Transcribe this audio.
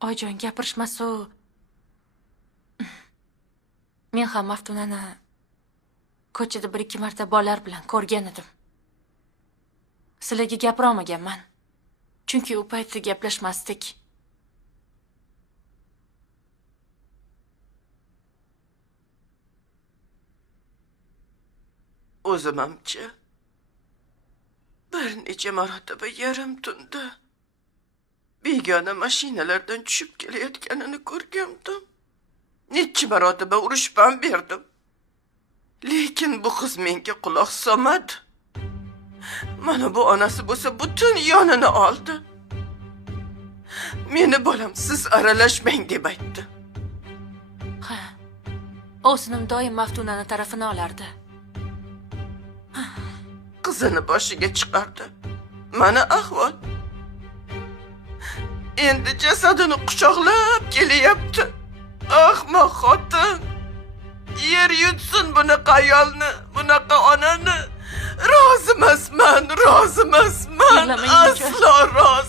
Oyijon, gapirishmasu. Men ham Maftunani ko'chada 1-2 marta bolalar bilan ko'rgan edim. Sizlarga gapira olmaganman. Chunki u paytda gaplashmasdik. O'zim hamchi bir necha marotaba yarim tunda begona mashinalardan tushib kelayotganini ko'rgandim. Necha marotaba urishib ham berdim. Lekin bu qiz menga quloq solmadi. Mana bu onasi bo'lsa butun yonini oldi. Meni bolam siz aralashmang deb aytdi. Ha. O'zinim doim Maftunani tarafini olardi. Qizini boshiga chiqardi. Mana ahvol. Endi jasadini quchoqlab kelyapti. Ahmoq xotin. Yer yutsin bunaqa ayolni, bunaqa onani. Rozi emasman. Yig'lamang, Aslo rozi